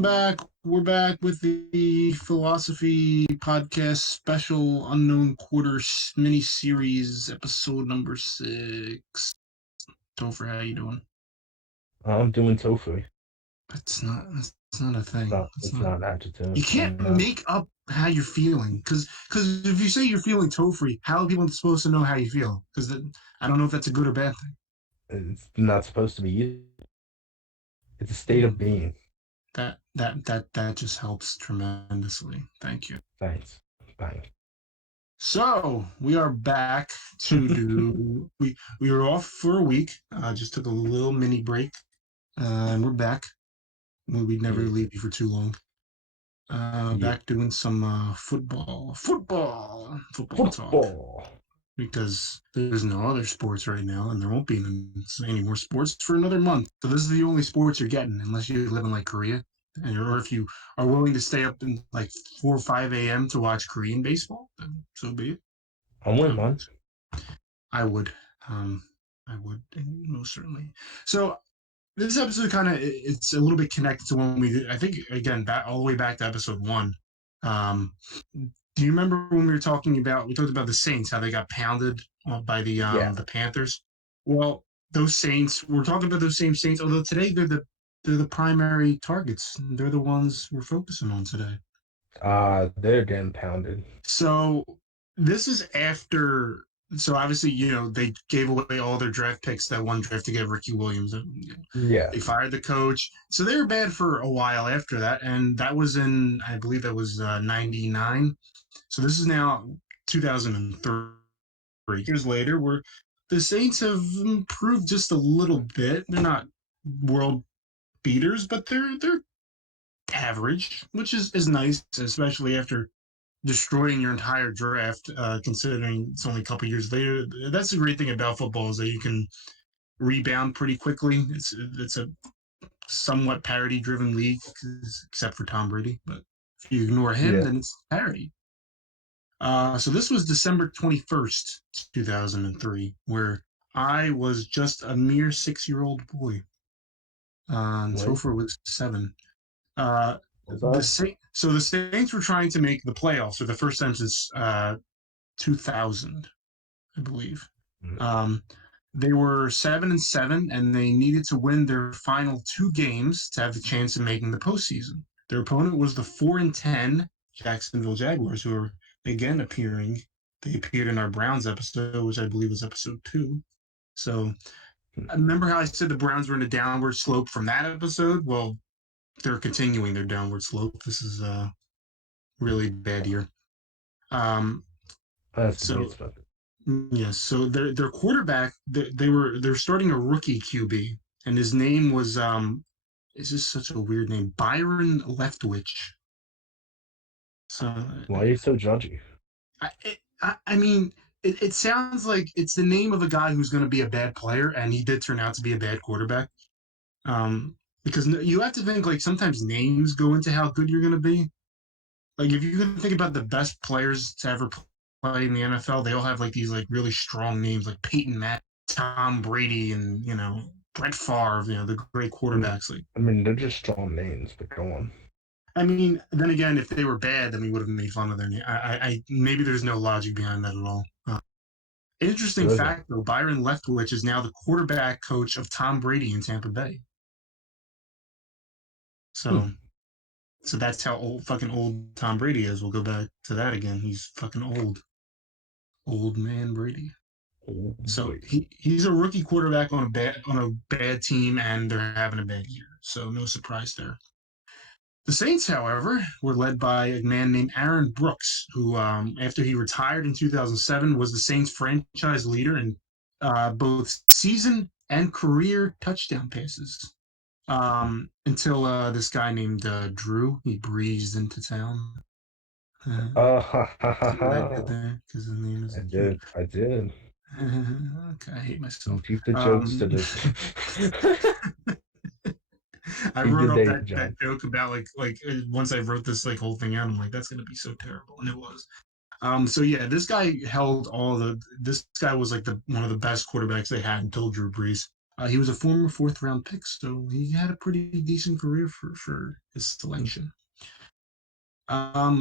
Welcome back. We're back with the philosophy podcast special unknown quarter mini series episode number 6. Topher, how you doing? I'm doing Topher. It's not a thing. It's It's not. not an adjective. You can't No, make up how you're feeling because if you say you're feeling Topher, how are people supposed to know how you feel? Because I don't know if that's a good or bad thing. it's not supposed to be. It's a state of Mm, being. that just helps tremendously. Thank you. Thanks. Thanks. So we are back to do. We were off for a week. Just took a little mini break, and we're back. We'd never Yeah. leave you for too long. Yeah. Back doing some football talk Football. because there's no other sports right now, and there won't be any more sports for another month. So this is the only sports you're getting, unless you live in like Korea, or if you are willing to stay up in like 4 or 5 a.m. to watch Korean baseball, then so be it. I wouldn't Um, mind. I would. Um, I would most certainly. So this episode it's a little bit connected to when we did. I think again back all the way back to episode 1. Do you remember when we talked about the Saints, how they got pounded by Yeah. the Panthers? Well, those Saints. We're talking about those same Saints. Although today they're the primary targets. They're the ones we're focusing on today. They're getting pounded. So this is after. So obviously, they gave away all their draft picks that one draft to get Ricky Williams. Yeah. They fired the coach, so they were bad for a while after that, and that was in, I believe, that was '99. So this is now 2003. Years later, where the Saints have improved just a little bit. They're not world beaters, but they're average, which is nice, especially after destroying your entire draft, considering it's only a couple years later. That's the great thing about football is that you can rebound pretty quickly. It's a somewhat parody-driven league, except for Tom Brady. But if you ignore him, Yeah. then it's parody. So this was December 21st, 2003, where I was just a mere 6-year-old boy. And Wait. Topher was 7. Uh, Was I? so the Saints were trying to make the playoffs for the first time since 2000, I believe. Mm. Um, they were 7-7, and they needed to win their final 2 games to have the chance of making the postseason. Their opponent was the 4-10 Jacksonville Jaguars, who are again appearing. They appeared in our Browns episode, which I believe was episode 2. So I remember how I said the Browns were in a downward slope from that episode. Well, they're continuing their downward slope. This is a really bad year. Um, That's to be so expected. yes, so their quarterback, they're starting a rookie QB, and his name was it's just such a weird name, Byron Leftwich. So Why are you so judgy? I mean, it sounds like it's the name of a guy who's going to be a bad player, and he did turn out to be a bad quarterback. Because you have to think like sometimes names go into how good you're going to be. Like if you can think about the best players to ever play in the NFL, they all have like these like really strong names like Peyton Manning, Tom Brady, and Brett Favre. The great quarterbacks. Like I mean, they're just strong names, but go on. I mean, then again, if they were bad, then we would have made fun of their name. I maybe there's no logic behind that at all. Interesting There isn't. fact though, Byron Leftwich is now the quarterback coach of Tom Brady in Tampa Bay. Hmm. So that's how fucking old Tom Brady is. We'll go back to that again. He's fucking old man Brady. Oh, So wait. he's a rookie quarterback on a bad team, and they're having a bad year. So no surprise there. The Saints, however, were led by a man named Aaron Brooks, who, after he retired in 2007, was the Saints franchise leader in both season and career touchdown passes. Until this guy named Drew, he breezed into town. Ha ha ha See what I ha. did there? Because his name is I did. I did. okay, I hate myself. Keep the jokes to Um, this. I Keep the wrote up day that job. joke about like once I wrote this like whole thing out, I'm like that's gonna be so terrible, and it was. So yeah, this guy was like one of the best quarterbacks they had until Drew Brees. He was a former fourth-round pick, so he had a pretty decent career for his selection.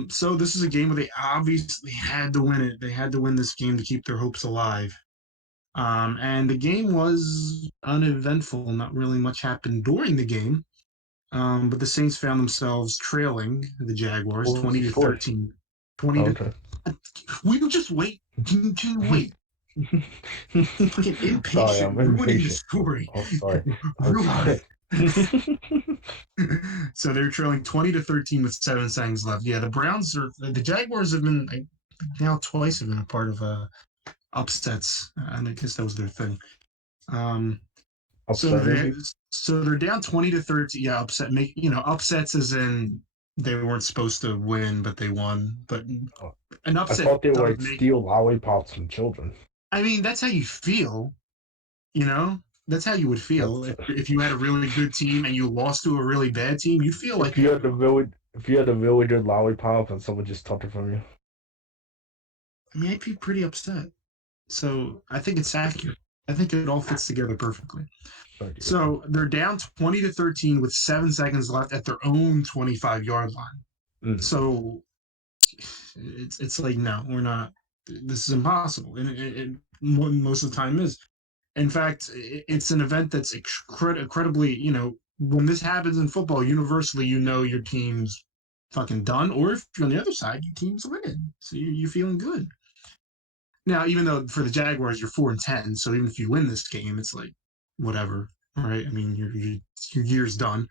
So this is a game where they obviously had to win it. They had to win this game to keep their hopes alive. And the game was uneventful. Not really much happened during the game. But the Saints found themselves trailing the Jaguars What was 20 the to score? 13. 20 to Okay. Will you just wait? Can you wait? Fucking Sorry, impatient, I'm ruining the impatient. story. I'm sorry. I'm Ruining sorry. it. So they're trailing 20 to 13 with 7 seconds left. Yeah, the Jaguars have been now twice have been a part of upsets, and I guess that was their thing. Um, so Upsetting they people. so they're down 20 to 13. Yeah, upsets as in they weren't supposed to win, but they won. But Oh, an I upset thought they would doesn't like make. steal lollipops from children. I mean, that's how you feel. You know, that's how you would feel That's if you had a really good team and you lost to a really bad team. You'd feel like you. if you had a really good lollipop and someone just took it from you. I mean, I'd be pretty upset. So I think it's accurate. I think it all fits together perfectly. Thank you. So they're down 20 to 13 with 7 seconds left at their own 25-yard line. Mm. So it's like, no, we're not. This is impossible. And most of the time is. In fact, it's an event that's incredibly, when this happens in football, universally, your team's fucking done. Or if you're on the other side, your team's winning. So you're feeling good. Now, even though for the Jaguars, you're 4-10. So even if you win this game, it's like, whatever. All right. I mean, your year's done.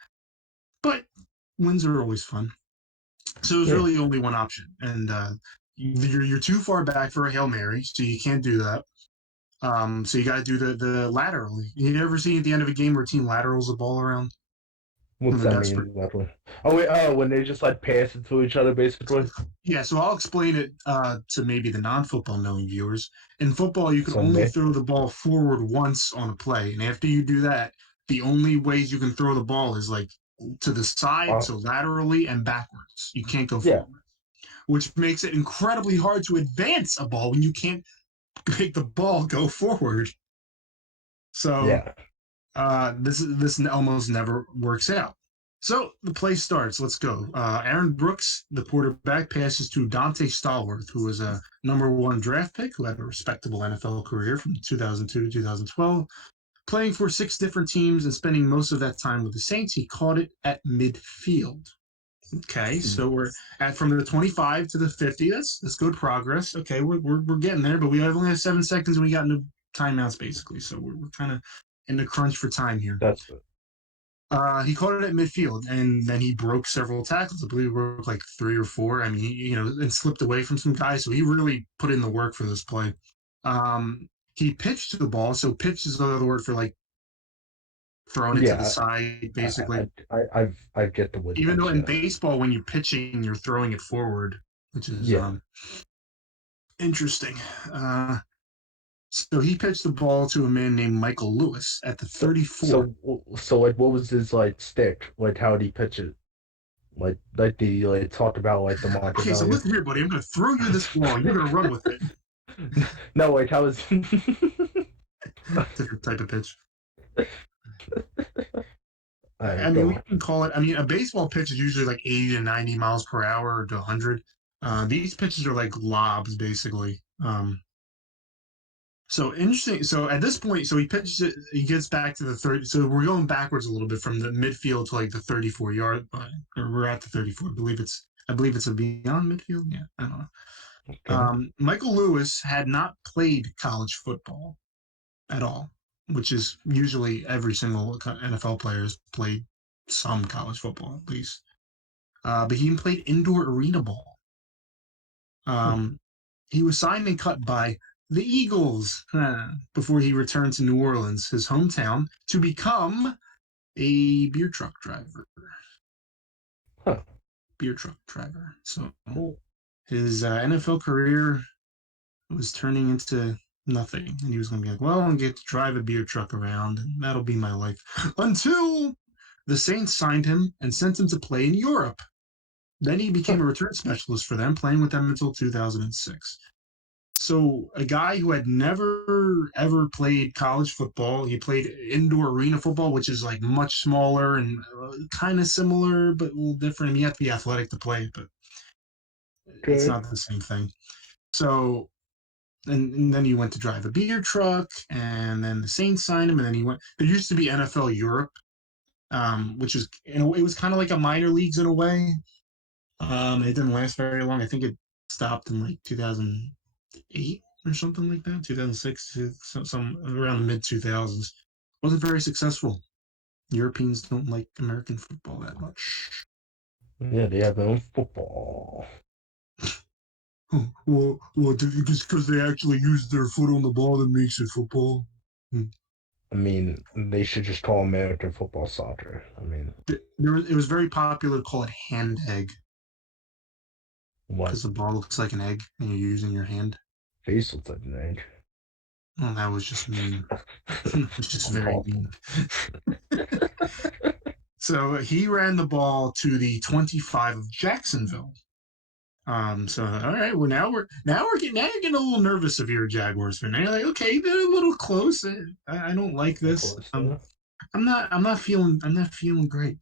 But wins are always fun. So there's Yeah. really only one option. And you're too far back for a Hail Mary. So you can't do that. So you got to do the lateral. You ever seen at the end of a game where a team laterals the ball around when What's they're that desperate? mean exactly? Oh wait, when they just like pass it to each other basically. Yeah, so I'll explain it to maybe the non-football knowing viewers. In football, you can So only me. throw the ball forward once on a play, and after you do that, the only ways you can throw the ball is like to the side, Uh, so laterally and backwards. You can't go yeah. forward, which makes it incredibly hard to advance a ball when you can't make the ball go forward. So Yeah. this almost never works out. So the play starts. Let's go. Aaron Brooks, the quarterback, passes to Dante Stallworth, who was a number 1 draft pick who had a respectable NFL career from 2002 to 2012, playing for 6 different teams and spending most of that time with the Saints. He caught it at midfield. Okay, so we're at from the 25 to the 50. That's good progress. Okay, we're getting there, but we only have 7 seconds and we got into timeouts basically. So we're kind of in the crunch for time here. That's good. He caught it at midfield, and then he broke several tackles. I believe he broke like 3 or 4. I mean, and slipped away from some guys. So he really put in the work for this play. He pitched the ball. So pitch is another word for like throwing it to the Yeah. side, basically. I get the wood Even though pitch. in Yeah. baseball, when you're pitching, you're throwing it forward, which is Yeah. interesting. So he pitched the ball to a man named Michael Lewis at the So 34. so so like what was his like stick? Like how did he pitch it? Like did he like talk about like the market Okay, so value? listen here, buddy. I'm going to throw you this ball. You're going to run with it. No, like how was Different type of pitch. I Alright, mean, go we on. can call it. I mean, a baseball pitch is usually like 80 to 90 miles per hour or to 100. These pitches are like lobs, basically. So interesting. So at this point, so he pitches it. He gets back to the 30. So we're going backwards a little bit from the midfield to like the 34-yard line, or we're at the 34. I believe it's a beyond midfield. Yeah, I don't know. Okay. Michael Lewis had not played college football at all, which is usually every single NFL player has played some college football at least. But he played indoor arena ball. Hmm. Um, he was signed and cut by the Eagles before he returned to New Orleans, his hometown, to become a beer truck driver. Huh. Beer truck driver. So Cool. his NFL career was turning into nothing. And he was going to be like, well, I'll get to drive a beer truck around, and that'll be my life. Until the Saints signed him and sent him to play in Europe. Then he Huh. became a return specialist for them, playing with them until 2006. So a guy who had never ever played college football, he played indoor arena football, which is like much smaller and kind of similar, but a little different. I mean, you have to be athletic to play it, but it's Okay. not the same thing. So, and then he went to drive a beer truck, and then the Saints signed him, and then he went. There used to be NFL Europe, which is it was kind of like a minor leagues in a way. It didn't last very long. I think it stopped in like 2008 or something like that, 2006 to some around the mid 2000s. Wasn't very successful. Europeans don't like American football that much. Yeah, they have their own football. Well, just because they actually use their foot on the ball that makes it football. I mean, they should just call American football soccer. I mean, It was very popular to call it hand egg what? because the ball looks like an egg and you're using your hand. Face looks like an egg. Well, that was just mean. It was just very Oh. mean. So he ran the ball to the 25 of Jacksonville. So all right, well now you're getting a little nervous if you're a Jaguars fan. Now you're like, okay, they're a little close. I don't like Of this. course, yeah. I'm not feeling great.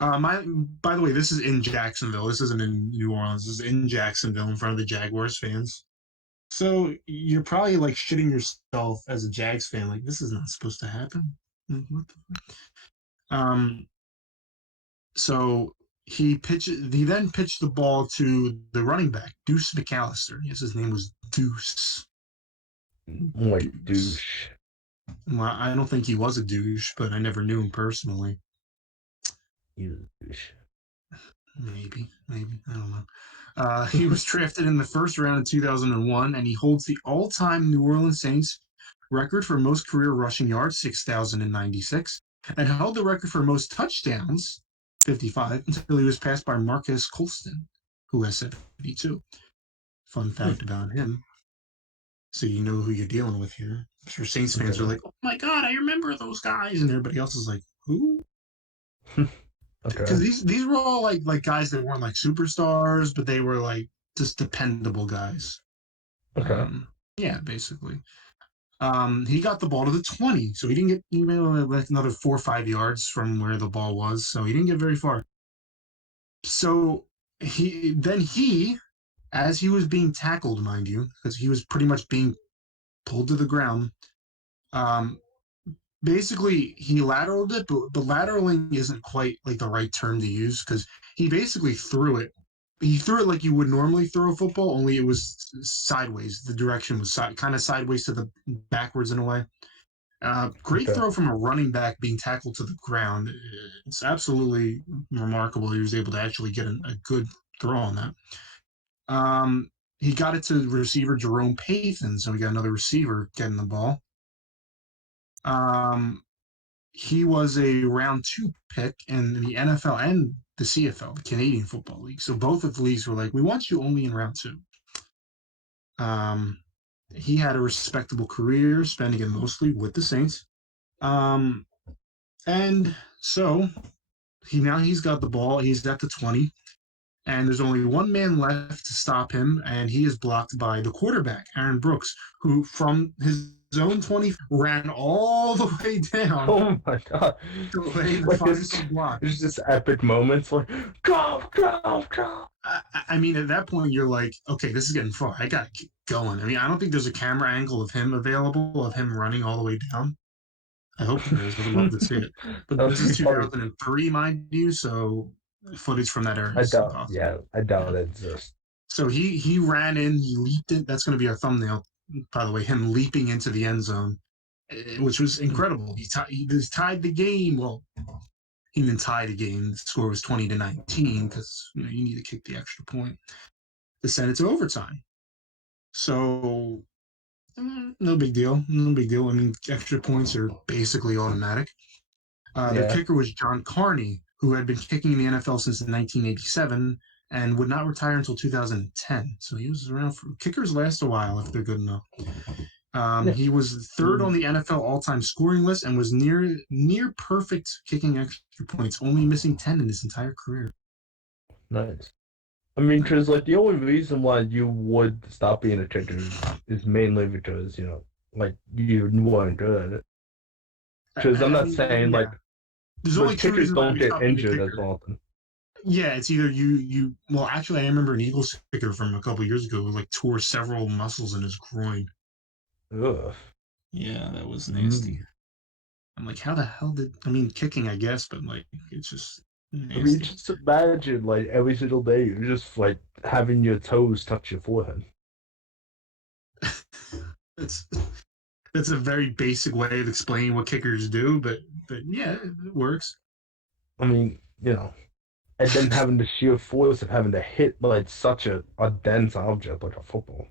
My by the way, this is in Jacksonville. This isn't in New Orleans. This is in Jacksonville in front of the Jaguars fans. So you're probably like shitting yourself as a Jags fan. Like this is not supposed to happen. Like, what the. So he then pitched the ball to the running back, Deuce McAllister. Yes, his name was Deuce. Like Deuce. douche. Well, I don't think he was a douche, but I never knew him personally. He's a douche. Maybe. I don't know. He was drafted in the first round in 2001, and he holds the all-time New Orleans Saints record for most career rushing yards, 6,096, and held the record for most touchdowns, 55, until he was passed by Marcus Colston, who has 72. Fun fact about him, so you know who you're dealing with here. I'm sure Saints fans are Okay. like, "Oh my God, I remember those guys," and everybody else is like, "Who?" Okay. Because these were all like guys that weren't like superstars, but they were like just dependable guys. Okay. Yeah, basically. He got the ball to the 20, so he didn't get even like another 4 or 5 yards from where the ball was, so he didn't get very far. So he, as he was being tackled, mind you, because he was pretty much being pulled to the ground. Um, Basically he lateraled it, but lateraling isn't quite like the right term to use because he basically threw it. He threw it like you would normally throw a football, only it was sideways. The direction was kind of sideways to the backwards in a way. Great Okay. throw from a running back being tackled to the ground. It's absolutely remarkable he was able to actually get a good throw on that. He got it to receiver Jerome Pathan, so we got another receiver getting the ball. Um, he was a round 2 pick in the NFL and the CFL, the Canadian Football League. So both of the leagues were like, we want you only in round 2. Um, he had a respectable career, spending it mostly with the Saints. Um, and so he's got the ball. He's at the 20, and there's only one man left to stop him, and he is blocked by the quarterback, Aaron Brooks, who from his zone 20 ran all the way down Oh my god. to lay the Like final this block. it's just epic moments like go, go, go. I mean, at that point, you're like, okay, this is getting far. I got to keep going. I mean, I don't think there's a camera angle of him available, of him running all the way down. I hope there is. I would love to see it. But That would this is be funny. 2003, mind you, so footage from that era I is doubt impossible. yeah, I doubt Yeah. it exists. So he ran in, he leaped it. That's going to be our thumbnail, by the way. Him leaping into the end zone, which was incredible. He just tied the game. Well, he didn't tie the game. The score was 20-19 because you need to kick the extra point to send it to overtime. So no big deal. No big deal. I mean, extra points are basically automatic. Their Yeah. kicker was John Carney, who had been kicking in the NFL since 1987 and would not retire until 2010. So he was around for kickers last a while if they're good enough. Yeah. He was third on the NFL all-time scoring list and was near perfect kicking extra points, only missing 10 in his entire career. Nice. I mean, because like the only reason why you would stop being a kicker is mainly because like you weren't good at it. Because I'm I not mean, saying yeah. like, There's only but two kickers reasons why don't we get stopped being a injured as kicker. often. Yeah, it's either you. Well, actually, I remember an Eagles kicker from a couple years ago who like tore several muscles in his groin. Ugh. Yeah, that was nasty. Mm. I'm like, how the hell did? I mean, kicking, I guess, but like, it's just I mean, nasty. just imagine like every single day you're just like having your toes touch your forehead. It's that's a very basic way of explaining what kickers do, but yeah, it works. I mean, and then having the sheer force of having to hit like such a dense object like a football.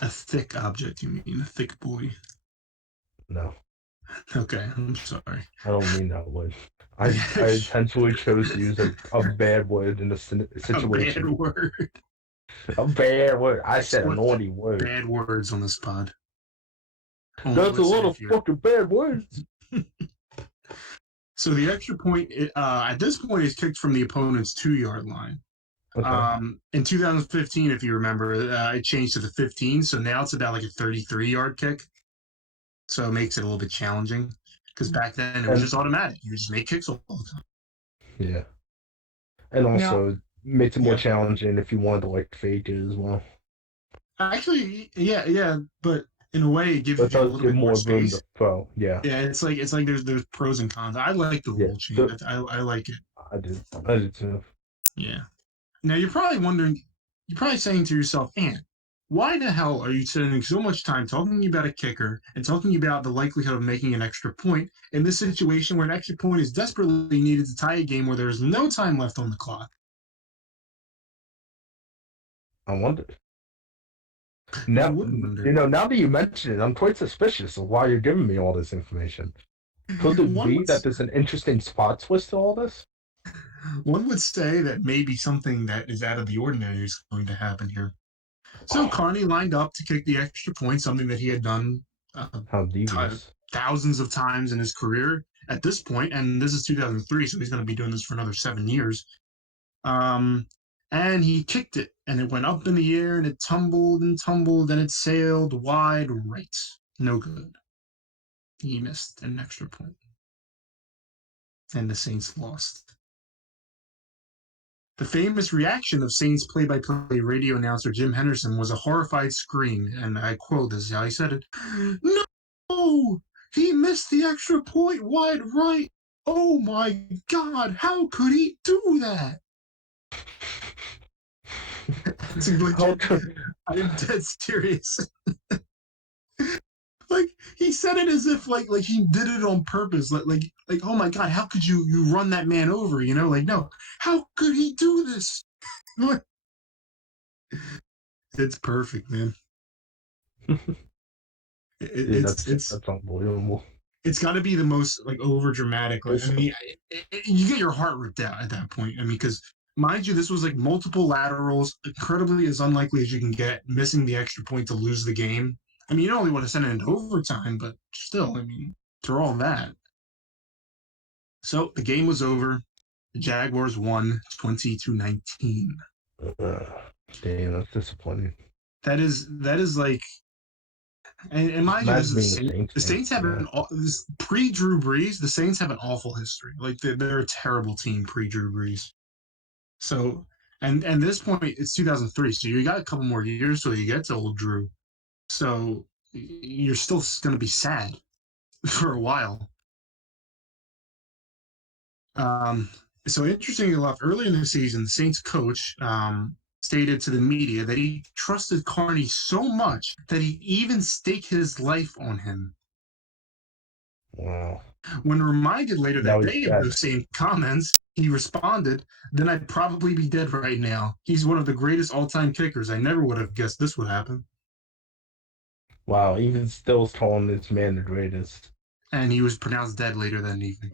A thick object, you mean? A thick boy. No, Okay, I'm sorry. I don't mean that word. I intentionally chose to use a bad word in a A bad situation. word. A bad word. I said a Explicit naughty word. bad words on this pod. Only That's a listen lot of if you're. fucking bad words. So the extra point at this point is kicked from the opponent's 2 yard line. Okay. In 2015, if you remember, it changed to the 15, so now it's about like a 33-yard kick. So it makes it a little bit challenging because back then it was And just automatic. You just make kicks all the time. yeah. And Now, also makes it more yeah, challenging if you wanted to like fake it as well. actually, yeah, but in a way, it But it gives you a does little give bit more more room space. to throw. Yeah. Yeah, it's like there's pros and cons. I like the Yeah. rule change. I like it. I did. I did too. Yeah. Now you're probably wondering, you're probably saying to yourself, Ant, why the hell are you spending so much time talking about a kicker and talking about the likelihood of making an extra point in this situation where an extra point is desperately needed to tie a game where there is no time left on the clock? I wondered. You Now, would wonder. now that you mention it, I'm quite suspicious of why you're giving me all this information. Could it One be would that there's an interesting spot twist to all this? one would say that maybe something that is out of the ordinary is going to happen here. So Oh, Carney lined up to kick the extra point, something that he had done uh, how devious. thousands of times in his career at this point, and this is 2003, so he's going to be doing this for another 7 years. Um, and he kicked it, and it went up in the air, and it tumbled, and it sailed wide right. No good. He missed an extra point, and the Saints lost. The famous reaction of Saints play-by-play radio announcer Jim Henderson was a horrified scream, and I quote, this is how he said it: "No! He missed the extra point wide right! Oh my God! How could he do that?" It's How legit. could, I'm dead serious. Like he said it as if like he did it on purpose. Like oh my God! How could you run that man over? Like no. How could he do this? It's perfect, man. It, dude, it's it's that's unbelievable. it's got to be the most like over dramatic. Like I Also, mean, you get your heart ripped out at that point. I mean, because mind you, this was like multiple laterals, incredibly as unlikely as you can get, missing the extra point to lose the game. I mean, you don't only want to send it into overtime, but still, I mean, through all that. So the game was over. The Jaguars won 20-19. uh, damn, that's disappointing. That is like, and mind you, this Imagine is the being a Saints. Saints The fan. Saints have Yeah. an this pre Drew Brees. The Saints have an awful history. Like they're a terrible team pre Drew Brees. So and this point it's 2003. So you got a couple more years till you get to old Drew. So you're still going to be sad for a while. Um, so interestingly enough, early in the season, the Saints coach stated to the media that he trusted Carney so much that he even staked his life on him. Wow. When reminded later Now that he's day of dead. those same comments, he responded, "Then I'd probably be dead right now. He's one of the greatest all-time kickers. I never would have guessed this would happen." Wow. Even still calling this man the greatest. And he was pronounced dead later that evening.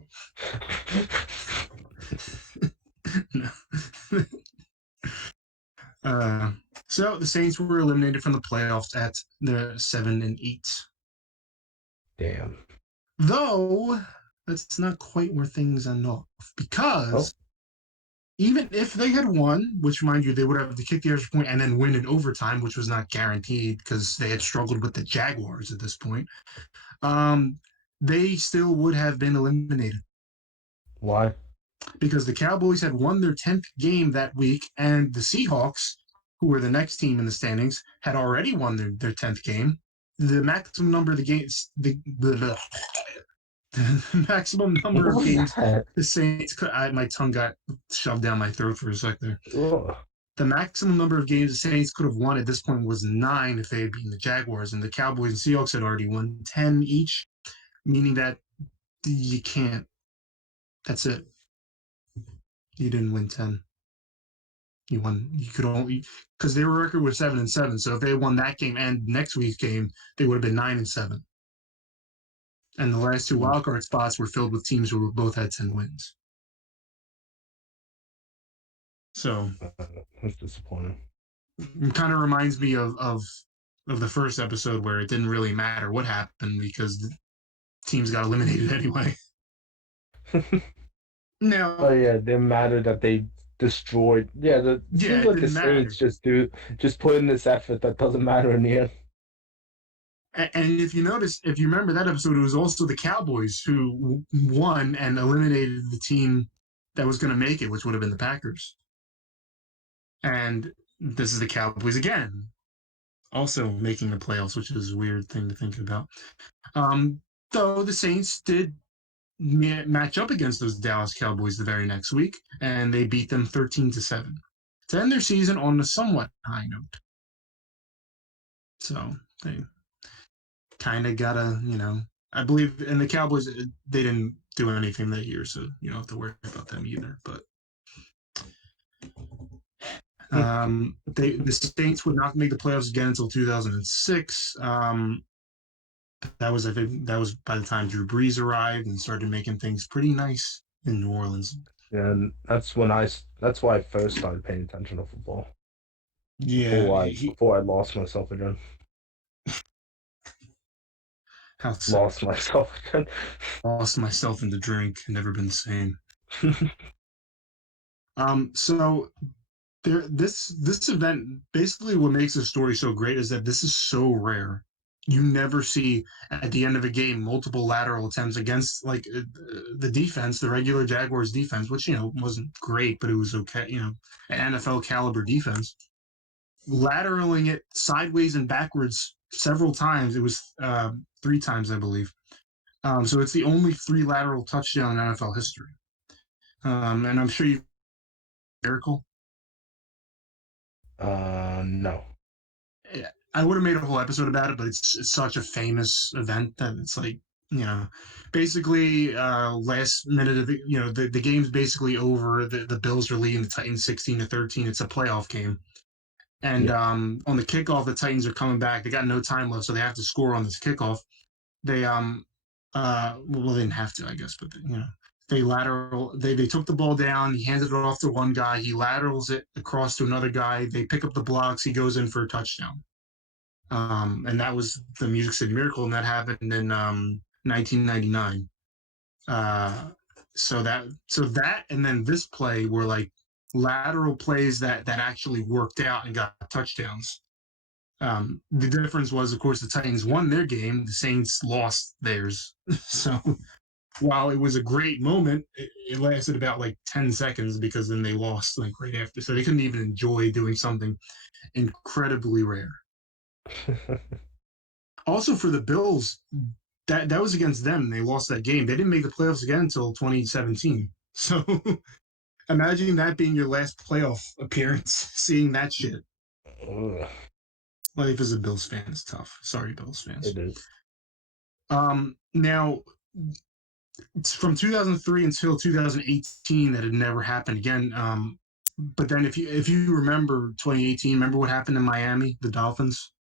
uh, so the Saints were eliminated from the playoffs at the 7-8. Damn. Though that's not quite where things end off Oh, because even if they had won, which mind you, they would have to kick the extra point and then win in overtime, which was not guaranteed because they had struggled with the Jaguars at this point. Um, they still would have been eliminated Why? because the Cowboys had won their 10th game that week, and the Seahawks, who were the next team in the standings, had already won their 10th game. The maximum number of the games, the maximum number What of was games that? the Saints could, my tongue got shoved down my throat for a sec there. Ugh. The maximum number of games the Saints could have won at this point was 9 if they had beaten the Jaguars, and the Cowboys and Seahawks had already won 10 each, meaning that you can't. That's it. You didn't win 10. You won. You could only because their record was 7-7. So if they won that game and next week's game, they would have been 9-7. And the last two wildcard spots were filled with teams who both had 10 wins. So That's disappointing. it kind of reminds me of the first episode where it didn't really matter what happened because the teams got eliminated anyway. Now, Oh yeah, it didn't matter that they destroyed. Yeah, it seems it like the didn't matter. Saints just put in this effort that doesn't matter in the end. And if you notice, if you remember that episode, it was also the Cowboys who won and eliminated the team that was going to make it, which would have been the Packers. And this is the Cowboys again, also making the playoffs, which is a weird thing to think about. Though the Saints did match up against those Dallas Cowboys the very next week, and they beat them 13-7 to end their season on a somewhat high note. So they kind of gotta, I believe, and the Cowboys, they didn't do anything that year, so you don't have to worry about them either. But the Saints would not make the playoffs again until 2006. I think that was by the time Drew Brees arrived and started making things pretty nice in New Orleans. And that's why I first started paying attention to football. Yeah, Before I lost myself again. Lost myself again. Lost myself in the drink and never been the same. So this event, basically what makes the story so great is that this is so rare. You never see at the end of a game multiple lateral attempts against like the defense, the regular Jaguars defense, which wasn't great, but it was okay. An NFL caliber defense, lateraling it sideways and backwards several times. It was 3 times, I believe. So it's the only 3 lateral touchdown in NFL history. And I'm sure you miracle. No. I would have made a whole episode about it, but it's such a famous event that it's like, basically last minute of the game's basically over. The Bills are leading the Titans 16-13. It's a playoff game. And on the kickoff, the Titans are coming back. They got no time left, so they have to score on this kickoff. They they didn't have to, I guess, but they took the ball down. He handed it off to one guy. He laterals it across to another guy. They pick up the blocks. He goes in for a touchdown. And that was the Music City Miracle, and that happened in 1999. So that and then this play were like lateral plays that actually worked out and got touchdowns. The difference was, of course, the Titans won their game. The Saints lost theirs. So while it was a great moment, it lasted about like 10 seconds because then they lost like right after. So they couldn't even enjoy doing something incredibly rare. Also for the Bills, that was against them. They lost that game. They didn't make the playoffs again until 2017. So imagine that being your last playoff appearance, seeing that shit. Ugh. Life as a Bills fan is tough. Sorry, Bills fans. It is. Now, it's from 2003 until 2018 that it never happened again. But then if you remember 2018, remember what happened in Miami, the Dolphins?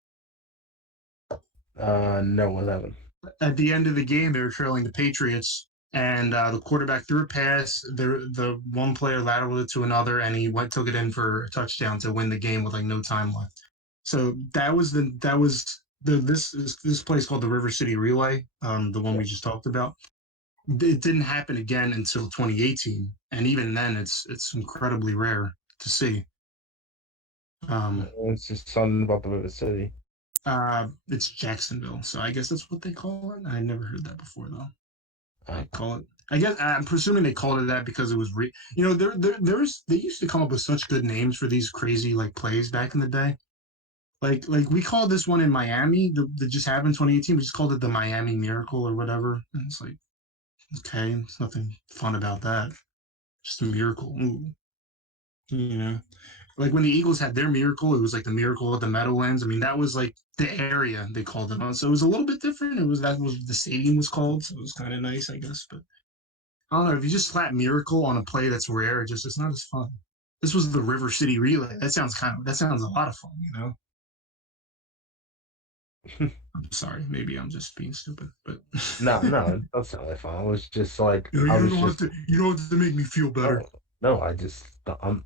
No, what happened? At the end of the game, they were trailing the Patriots, and the quarterback threw a pass. The one player lateraled it to another, and he took it in for a touchdown to win the game with like no time left. So this place called the River City Relay, the one we just talked about. it didn't happen again until 2018, and even then, it's incredibly rare to see. It's just something about the city. It's Jacksonville, so I guess that's what they call it. I never heard that before though. Uh, They call it. I guess I'm presuming they called it that because it was, they used to come up with such good names for these crazy like plays back in the day. Like we called this one in Miami that just happened in 2018. We just called it the Miami Miracle or whatever. And it's like, okay, there's nothing fun about that. Just a miracle. Ooh, you know, like when the Eagles had their miracle, it was like the miracle at the Meadowlands. I mean, that was like the area they called it on. So it was a little bit different. It was that was the stadium was called, so it was kind of nice, I guess. But I don't know if you just slap miracle on a play that's rare, it's not as fun. This was the River City Relay. That sounds a lot of fun, you know. I'm sorry, maybe I'm just being stupid, but no, that's not that fun. I was just like, you I don't was have just to you don't have to make me feel better. no, I just I'm.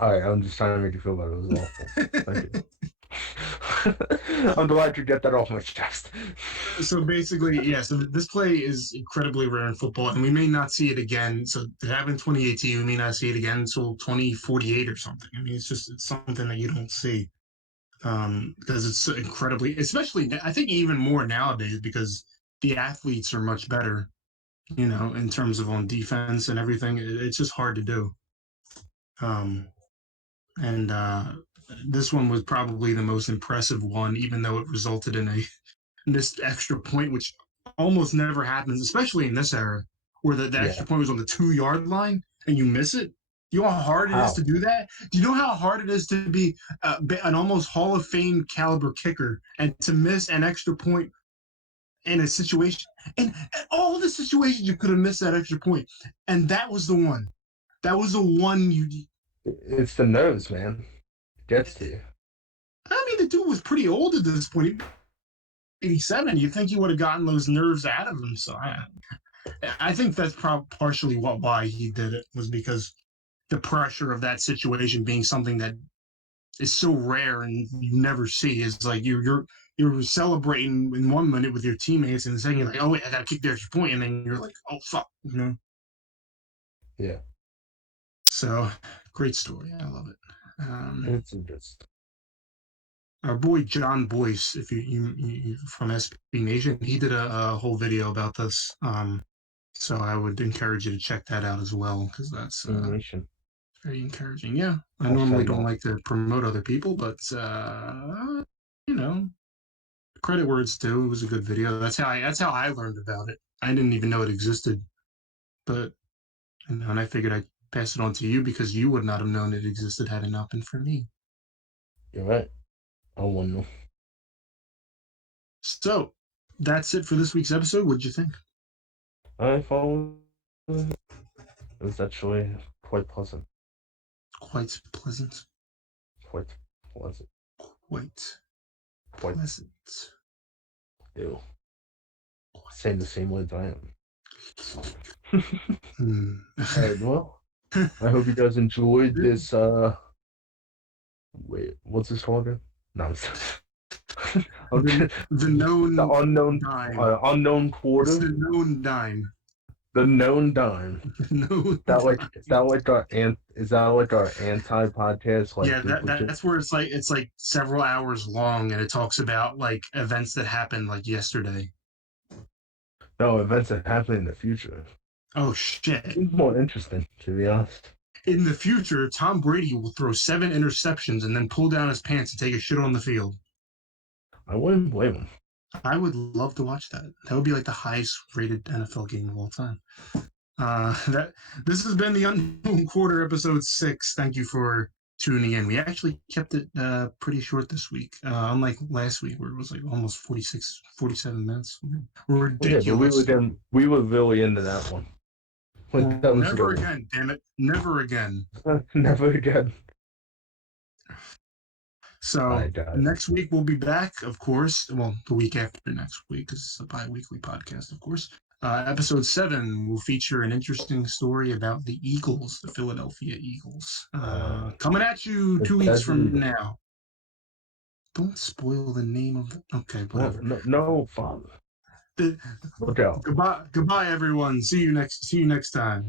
All right, I'm just trying to make you feel better. It was awful. Thank you. I'm glad you get that off my chest. So basically, yeah. So this play is incredibly rare in football, and we may not see it again. So it happened in 2018. We may not see it again until 2048 or something. I mean, it's something that you don't see because it's so incredibly, especially I think even more nowadays because the athletes are much better, in terms of on defense and everything. It's just hard to do. Um, and This one was probably the most impressive one, even though it resulted in a missed extra point, which almost never happens, especially in this era, where the Yeah. extra point was on the 2 yard line and you miss it. You know how hard it is How? to do that? Do you know how hard it is to be an almost Hall of Fame caliber kicker and to miss an extra point in a situation? And all the situations you could have missed that extra point. And that was the one. That was the one you. It's the nose, man. It gets to you. I mean, the dude was pretty old at this point. 87. You think he would have gotten those nerves out of him? So I think that's partially why he did it was because the pressure of that situation being something that is so rare and you never see is like you're celebrating in 1 minute with your teammates and the second you're like, oh wait, I gotta kick the extra point, and then you're like, oh fuck. Yeah. So great story, I love it. It's just. Our boy John Boyce, if you from SB Nation, he did a whole video about this. So I would encourage you to check that out as well because that's Nation. very encouraging. Yeah, I I'll normally send don't that. like to promote other people, but you know, credit where it's due. It was a good video. That's how I learned about it. I didn't even know it existed, but and I figured I'd pass it on to you because you would not have known it existed had it not been for me. You're right. I wonder. So that's it for this week's episode. What'd you think? I found it was actually quite pleasant. Quite pleasant. Quite pleasant. Quite Quite pleasant. ew. Saying the same words I am. Alright, well, I hope you guys enjoyed this wait, what's this called again? No, the known the dime. unknown It's quarter. the known dime. The known dime. The known Is dime. that like our anti podcast like Yeah, duplicate? that's where it's like several hours long and it talks about like events that happened like yesterday. No, events that happen in the future. Oh shit. Seems more interesting, to be honest. In the future, Tom Brady will throw 7 interceptions and then pull down his pants and take a shit on the field. I wouldn't blame him. I would love to watch that. That would be like the highest rated NFL game of all time. That This has been the Unknown Quarter, episode 6. Thank you for tuning in. We actually kept it pretty short this week, unlike last week where it was like almost 46, 47 minutes. Yeah, but Ridiculous. we were really into that one. Like, that was Never again, damn it. Never again. Never again. So next week we'll be back, of course. Well, the week after next week, because it's a bi-weekly podcast, of course. Episode 7 will feature an interesting story about the Eagles, the Philadelphia Eagles. Coming at you 2 weeks from now. Don't spoil the name of the... Okay, whatever. No, Father. Look out. Goodbye, everyone. See you next time.